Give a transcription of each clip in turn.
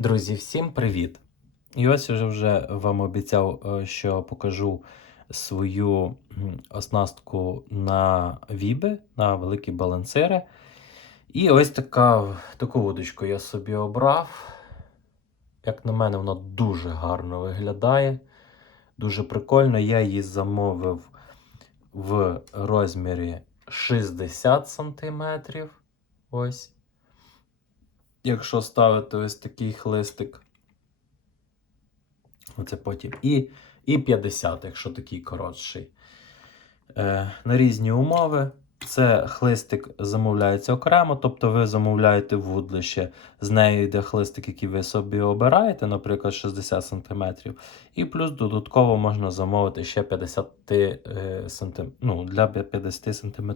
Друзі, всім привіт! І ось я вже вам обіцяв, е, що покажу свою оснастку на віби, на великі балансири. І ось така, таку вудочку я собі обрав. Як на мене, вона дуже гарно виглядає. Дуже прикольно. Я її замовив в розмірі 60 см. Ось. Якщо ставити ось такий хлистик. Оце потім. І, і 50, якщо такий коротший. Е, на різні умови. Це хлистик замовляється окремо, тобто ви замовляєте вудлище, з нею йде хлистик, який ви собі обираєте, наприклад, 60 см. І плюс додатково можна замовити ще 50 е, см, ну, для 50 см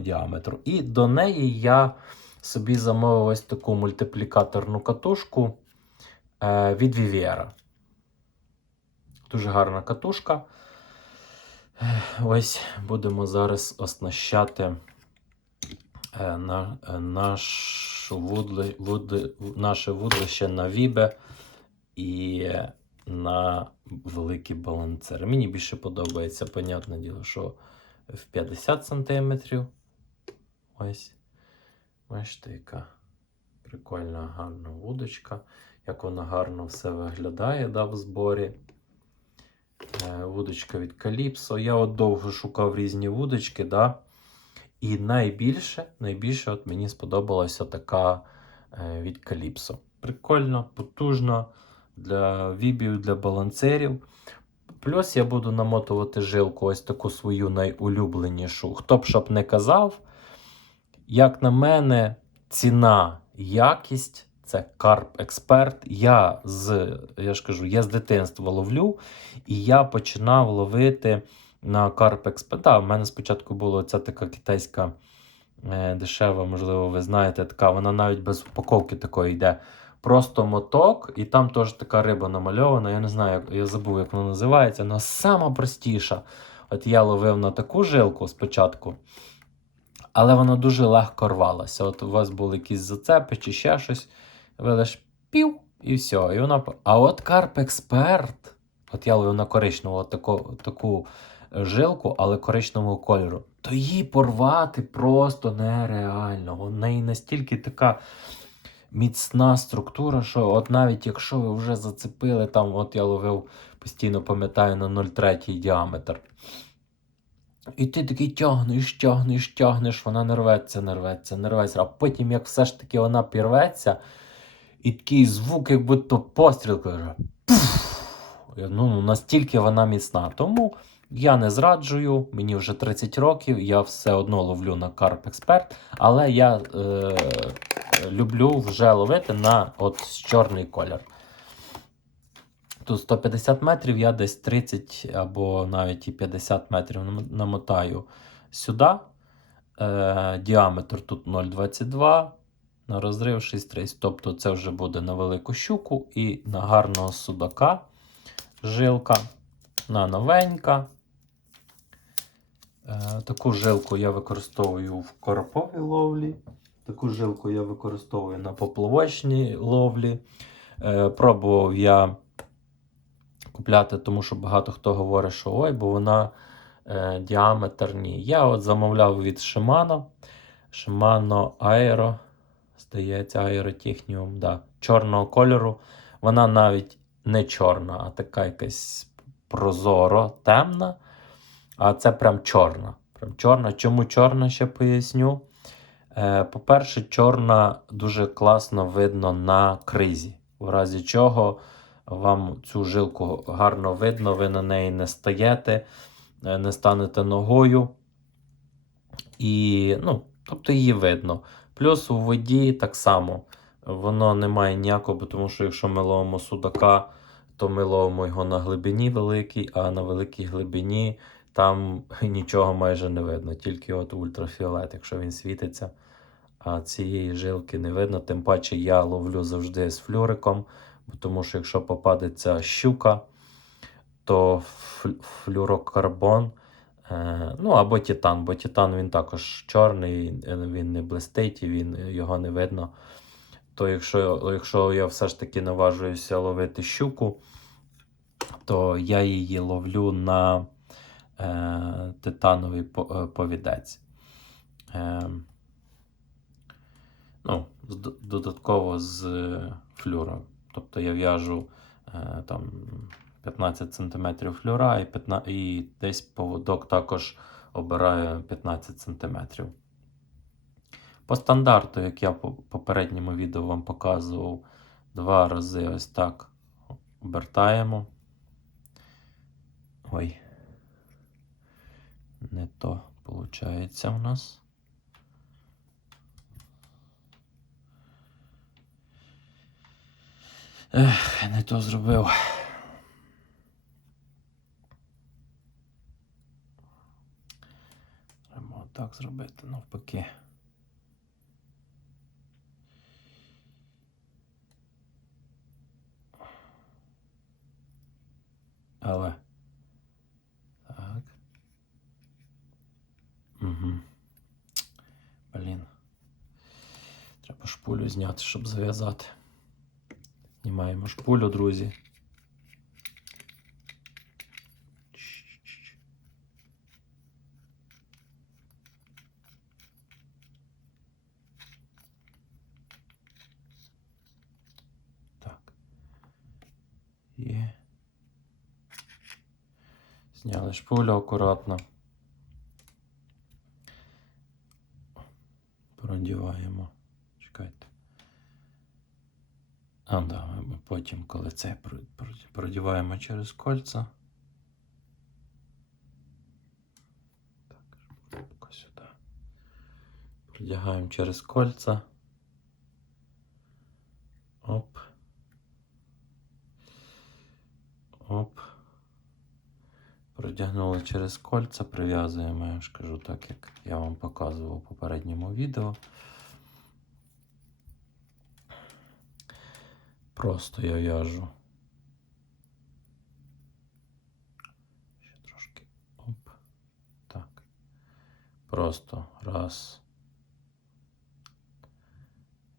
діаметру. І до неї я собі замовив ось таку мультиплікаторну катушку е, від Viviera. Дуже гарна катушка. Ось будемо зараз оснащати е, на, е, наш вудли, вудли, наше вудлище на вібе і на великі балансери. Мені більше подобається, понятне діло, що в 50 см. Ось. Бачите, яка прикольна, гарна вудочка. Як вона гарно все виглядає да, в зборі. Е, вудочка від Calypso. Я от довго шукав різні вудочки. да. І найбільше найбільше от мені сподобалася така е, від Calypso. Прикольно, потужно для вібів, для балансерів. Плюс я буду намотувати жилку, ось таку свою найулюбленішу. Хто б щоб не казав, як на мене, ціна, якість це Карп Експерт. Я з я ж кажу, я з дитинства ловлю, і я починав ловити на Карп Експерт. Да, в мене спочатку була ця така китайська е, дешева, можливо, ви знаєте, така, вона навіть без упаковки такої йде. Просто моток, і там теж така риба намальована. Я не знаю, я забув, як вона називається, але сама простіша. От я ловив на таку жилку спочатку але вона дуже легко рвалася. От у вас були якісь зацепи чи ще щось, ви лише пів і все. І вона... А от Карп Експерт, от я ловив на коричневу таку, таку жилку, але коричневого кольору, то її порвати просто нереально. У неї настільки така. Міцна структура, що от навіть якщо ви вже зацепили, там, от я ловив постійно, пам'ятаю, на 0,3 діаметр. І ти такий тягнеш, тягнеш, тягнеш, вона не рветься, не рветься, не рветься. А потім, як все ж таки вона пірветься, і такий звук, як будто постріл каже. Ну, настільки вона міцна. Тому я не зраджую, мені вже 30 років, я все одно ловлю на Carp Expert, але я е, люблю вже ловити на от чорний колір. Тут 150 метрів, я десь 30 або навіть і 50 метрів намотаю сюди. Е, Діаметр тут 0,22 на розрив 6,30. Тобто це вже буде на велику щуку і на гарного судака жилка. На новенька. Е, Таку жилку я використовую в короповій ловлі. Таку жилку я використовую на поплавочній ловлі. Е, Пробував я купляти, тому що багато хто говорить, що ой, бо вона е, діаметр. Я от замовляв від Shimano. Shimano Aero, здається, Aerotechnium, да, чорного кольору. Вона навіть не чорна, а така якась прозоро темна. А це прям чорна. Прям чорна. Чому чорна, ще поясню. Е, По-перше, чорна дуже класно видно на кризі, в разі чого вам цю жилку гарно видно, ви на неї не стаєте, е, не станете ногою. І, ну, Тобто її видно. Плюс у воді так само воно не має ніякого, тому що якщо ми ловимо судака, то ми ловимо його на глибині великій, а на великій глибині там нічого майже не видно, тільки от ультрафіолет, якщо він світиться. А цієї жилки не видно. Тим паче я ловлю завжди з флюриком. Тому що якщо попадеться щука, то флюрокарбон, е, ну або титан, бо титан він також чорний, він не блистить і він, його не видно. то якщо, якщо я все ж таки наважуюся ловити щуку, то я її ловлю на е, титановий по- е, повідець. Е, ну, додатково з е, флюром. Тобто я в'яжу е, там 15 см флюра і, 15, і десь поводок також обираю 15 см. По стандарту, як я по попередньому відео вам показував, два рази ось так обертаємо. Ой, не то виходить у нас. Ех, не то зробив. Треба так зробити навпаки. Але. Так. Угу. Блін. Треба шпулю зняти, щоб зав'язати. Знімаємо шпулю, друзі. Так. Є. Зняли шпулю акуратно. Продіваємо. Чекайте. А, да, ми потім, коли це про- про- продіваємо через кольця. Так, сюди. Продягаємо через кольця. Оп. Оп. Продягнули через кольця, прив'язуємо, я ж кажу, так як я вам показував у попередньому відео. Просто я в'яжу. Ще трошки. Оп. Так. Просто раз.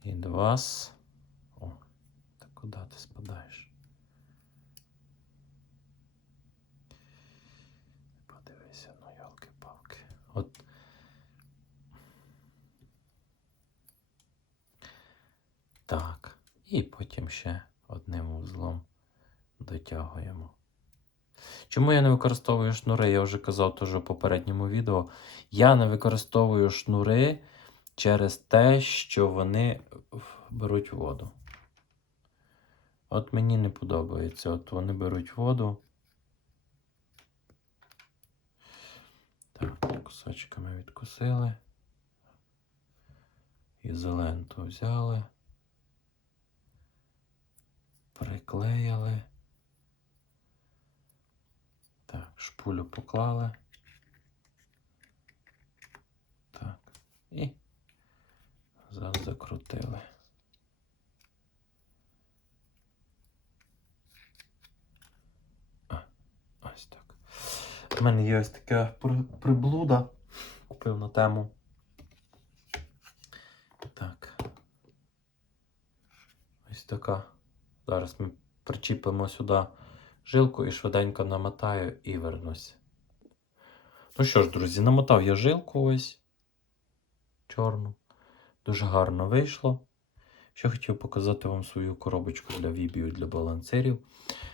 І два. О, та куди ти спадаєш? Подивися, ну ялки-палки. От. Так. І потім ще одним вузлом дотягуємо. Чому я не використовую шнури? Я вже казав теж у попередньому відео. Я не використовую шнури через те, що вони беруть воду. От мені не подобається. От вони беруть воду. Так, кусочками відкусили. Ізоленту взяли. Приклеїли. Так, шпулю поклали. Так. І зараз закрутили. А, ось так. У мене є ось така приблуда. Купив на тему. Так. Ось така. Зараз ми причіпимо сюди жилку і швиденько намотаю і вернусь. Ну що ж, друзі, намотав я жилку ось чорну. Дуже гарно вийшло. Ще хотів показати вам свою коробочку для вібів для балансирів.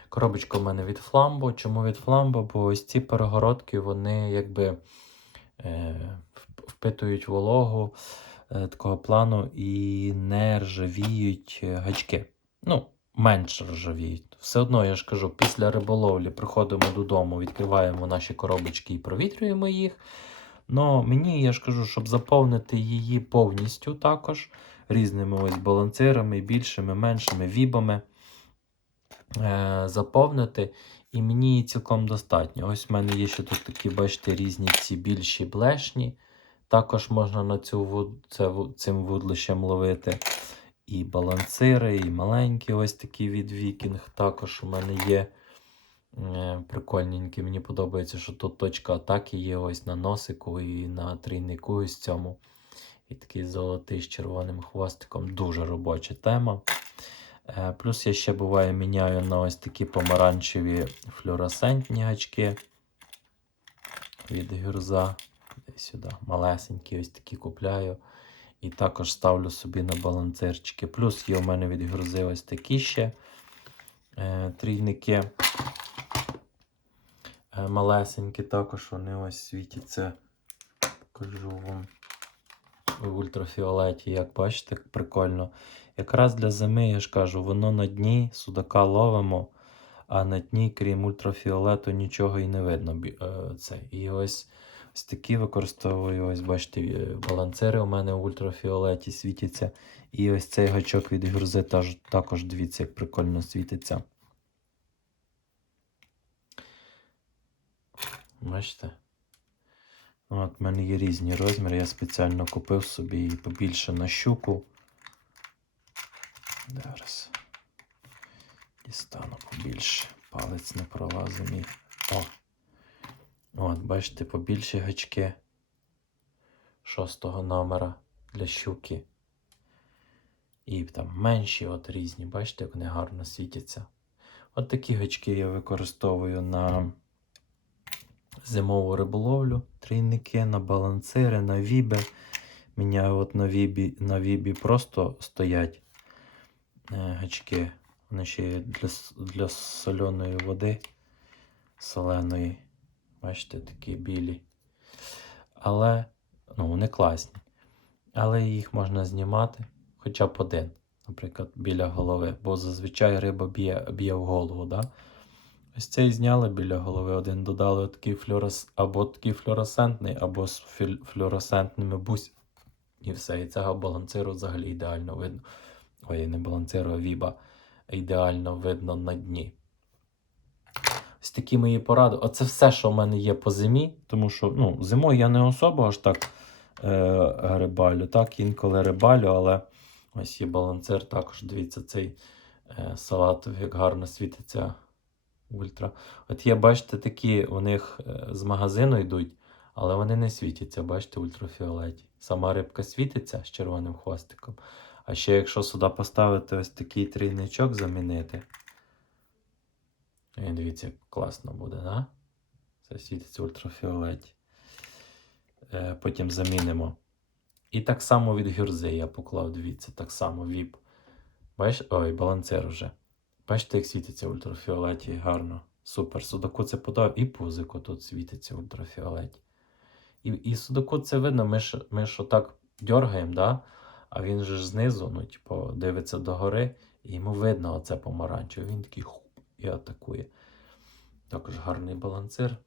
Коробочка в мене від Flambo. Чому від Flambo? Бо ось ці перегородки, вони якби е, впитують вологу е, такого плану і не ржавіють е, гачки. Ну, менше ржавіють. Все одно, я ж кажу, після риболовлі приходимо додому, відкриваємо наші коробочки і провітрюємо їх. Но мені, я ж кажу, щоб заповнити її повністю також різними ось балансирами, більшими, меншими вібами е, заповнити. І мені її цілком достатньо. Ось в мене є ще тут такі, бачите, різні ці більші блешні. Також можна на цю вуд, це, цим вудлищем ловити. І балансири, і маленькі ось такі від Вікінг. Також у мене є е, прикольненькі. Мені подобається, що тут точка атаки є ось на носику і на трійнику ось цьому. І такий золотий з червоним хвостиком. Дуже робоча тема. Е, Плюс я ще буває міняю на ось такі помаранчеві флюоресцентні гачки від гюрза. Десь сюди. Малесенькі ось такі купляю. І також ставлю собі на балансирчики. Плюс є у мене від гюрзи ось такі ще е, трійники. Е, малесенькі також вони ось світяться. Покажу вам в ультрафіолеті, як бачите, прикольно. Якраз для зими, я ж кажу, воно на дні, судака ловимо, а на дні, крім ультрафіолету, нічого і не видно. е, Це. І ось, ось такі використовую, ось бачите, е, балансири у мене в ультрафіолеті світяться. І ось цей гачок від гюрзи також дивіться, як прикольно світиться. Бачите? От в мене є різні розміри. Я спеціально купив собі і побільше на щуку. Зараз. Дістану побільше. Палець не пролазить мій. О! От, бачите, побільші гачки шостого номера для щуки. І там менші, от різні, бачите, як вони гарно світяться. От такі гачки я використовую на зимову риболовлю, трійники, на балансири, на віби. Міняю от на вібі, на вібі просто стоять е, гачки. Вони ще є для, для соляної води, соленої. Бачите, такі білі. Але ну, вони класні. Але їх можна знімати хоча б один, наприклад, біля голови. Бо зазвичай риба б'є, б'є в голову. Да? Ось цей зняли біля голови, один додали такий флюорес... або такий флюоресцентний, або з філь- флюоресцентними. І все. І цього балансиру взагалі ідеально видно. Ой, не балансиру, а віба. Ідеально видно на дні. Ось такі мої поради. Оце все, що в мене є по зимі, тому що ну, зимою я не особо аж так е, рибалю. Так, інколи рибалю, але ось є балансир. Також дивіться, цей е, салат, як гарно світиться ультра. От є, бачите, такі у них е, з магазину йдуть, але вони не світяться, бачите, ультрафіолеті. Сама рибка світиться з червоним хвостиком. А ще якщо сюди поставити ось такий трійничок замінити. І дивіться, класно буде, да? Це світиться ультрафіолеті. Е, потім замінимо. І так само від гюрзи я поклав, дивіться, так само віп. Бачиш? Ой, балансир вже. Бачите, як світиться ультрафіолеті гарно. Супер. Судаку це подобається. І пузико тут світиться ультрафіолеті. І, і судаку це видно, ми ж, ми ж отак дергаємо, да? а він же ж знизу, ну, типу, дивиться догори, і йому видно оце помаранчеве. Він такий і атакує. Також гарний балансир.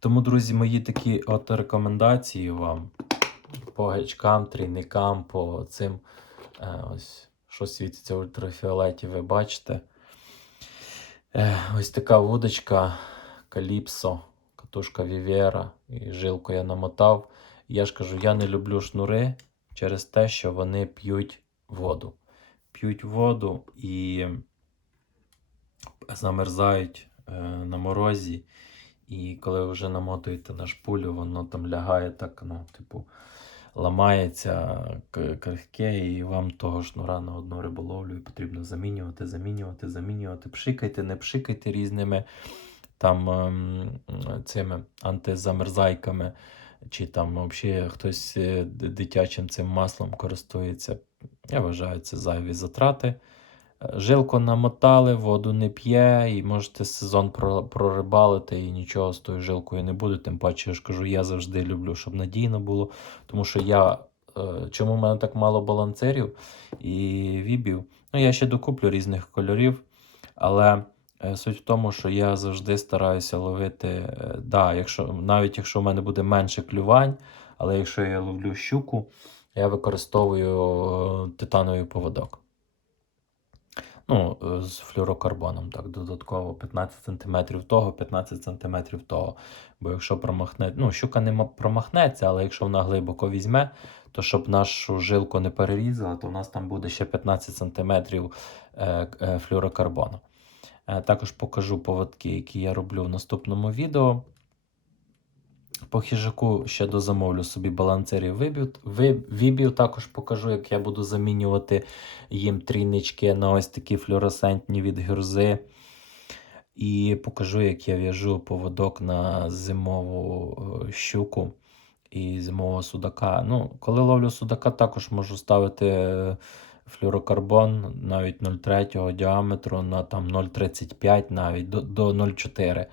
Тому, друзі, мої такі от рекомендації вам по гачкам, трійникам, по цим е, ось, що світиться в ультрафіолеті, ви бачите. Е, ось така вудочка Каліпсо, катушка Вівєра, і жилку я намотав. Я ж кажу, я не люблю шнури через те, що вони п'ють воду. П'ють воду і замерзають е, на морозі. І коли вже намотуєте на шпулю, воно там лягає так, ну, типу, ламається крихке, і вам того шнура на одну риболовлю потрібно замінювати, замінювати, замінювати. Пшикайте, не пшикайте різними там ем, цими антизамерзайками, чи там взагалі хтось е, дитячим цим маслом користується. Я вважаю, це зайві затрати. Жилку намотали, воду не п'є, і можете сезон прорибалити, і нічого з тою жилкою не буде. Тим паче, я ж кажу, я завжди люблю, щоб надійно було. Тому що я. е, Чому в мене так мало балансирів і вібів? Ну, я ще докуплю різних кольорів, але е, суть в тому, що я завжди стараюся ловити. е, Да, якщо, навіть якщо в мене буде менше клювань, але якщо я ловлю щуку, я використовую титановий поводок. Ну, е, з флюрокарбоном, так, додатково 15 см того, 15 см того. Бо якщо промахне, ну, щука не промахнеться, але якщо вона глибоко візьме, то щоб нашу жилку не перерізала, то у нас там буде ще 15 см флюрокарбону. Також покажу поводки, які я роблю в наступному відео. По хижаку ще дозамовлю собі балансирів вибів, ви- вібів. Також покажу, як я буду замінювати їм трійнички на ось такі флюоресцентні від гюрзи. І покажу, як я в'яжу поводок на зимову е, щуку і зимового судака. Ну, коли ловлю судака, також можу ставити е, флюрокарбон навіть 0,3 діаметру на там 0,35 навіть до, до 0,4.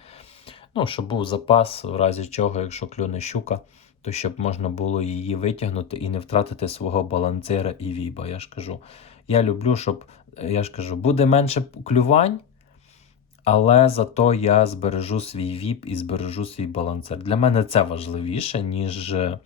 Ну, щоб був запас, в разі чого, якщо клюне щука, то щоб можна було її витягнути і не втратити свого балансира і віба. Я ж кажу, я люблю, щоб я ж кажу, буде менше клювань. Але зато я збережу свій віп і збережу свій балансир. Для мене це важливіше, ніж е,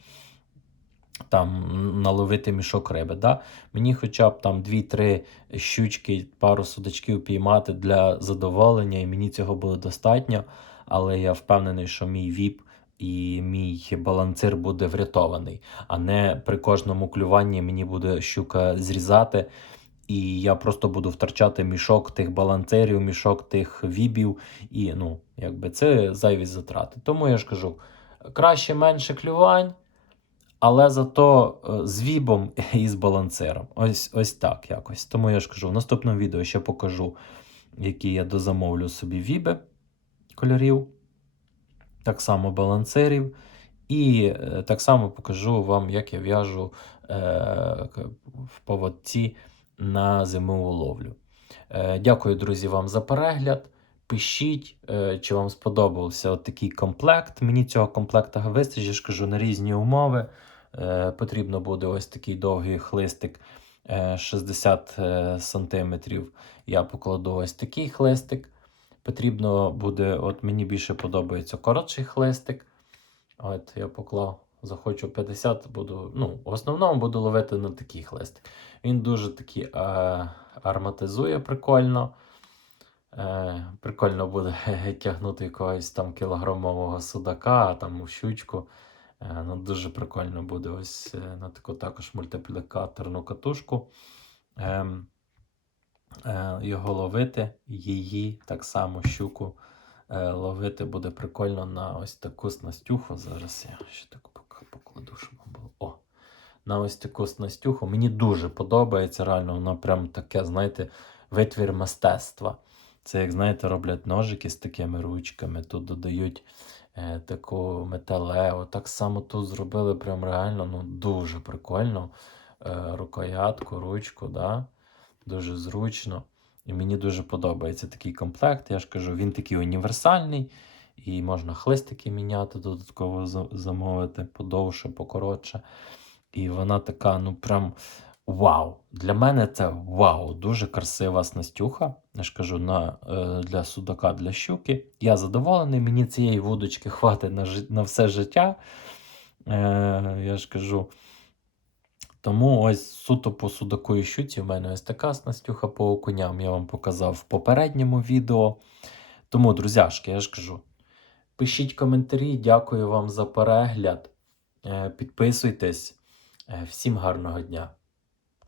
там наловити мішок риби. Да? Мені хоча б там 2-3 щучки, пару судачків піймати для задоволення, і мені цього буде достатньо. Але я впевнений, що мій віп і мій балансир буде врятований, а не при кожному клюванні мені буде щука зрізати. І я просто буду втрачати мішок тих балансерів, мішок тих вібів, і ну, якби це зайві затрати. Тому я ж кажу, краще менше клювань, але зато е, з вібом і з балансиром. Ось, ось так якось. Тому я ж кажу, в наступному відео ще покажу, які я дозамовлю собі віби кольорів, так само балансирів. І е, так само покажу вам, як я в'яжу е, в поводці на зимову ловлю. Е, Дякую, друзі, вам за перегляд. Пишіть, е, чи вам сподобався от такий комплект. Мені цього комплекта вистачить, я ж кажу, на різні умови. Е, Потрібно буде ось такий довгий хлистик е, 60 е, см. Я покладу ось такий хлистик. Потрібно буде, от мені більше подобається коротший хлистик. От я поклав, захочу 50, буду, ну, в основному буду ловити на такий хлистик. Він дуже такий е, ароматизує прикольно. Е, прикольно буде тягнути якогось там кілограмового судака, там щучку. Е, ну, дуже прикольно буде ось е, на таку також мультиплікаторну катушку. Е, його ловити, її так само щуку е, ловити буде прикольно на ось таку снастюху. Зараз я ще так покладу, щоб було. О! На ось таку снастюху. Мені дуже подобається. Реально, воно прям таке, знаєте, витвір мистецтва. Це, як знаєте, роблять ножики з такими ручками, тут додають е, таку металеву. Так само тут зробили прям реально ну, дуже прикольно. Е, рукоятку, ручку, да? Дуже зручно. І мені дуже подобається такий комплект. Я ж кажу, він такий універсальний, і можна хлистики міняти, додатково замовити подовше, покоротше. І вона така, ну прям вау. Для мене це вау. Дуже красива снастюха. Я ж кажу, на, е, для судака, для щуки. Я задоволений, мені цієї вудочки хватить на, на все життя. Е, я ж кажу. Тому ось суто по судаку і щуці в мене ось така снастюха по окуням. Я вам показав в попередньому відео. Тому, друзяшки, я ж кажу, пишіть коментарі, дякую вам за перегляд. Е, Підписуйтесь. Е, Всім гарного дня!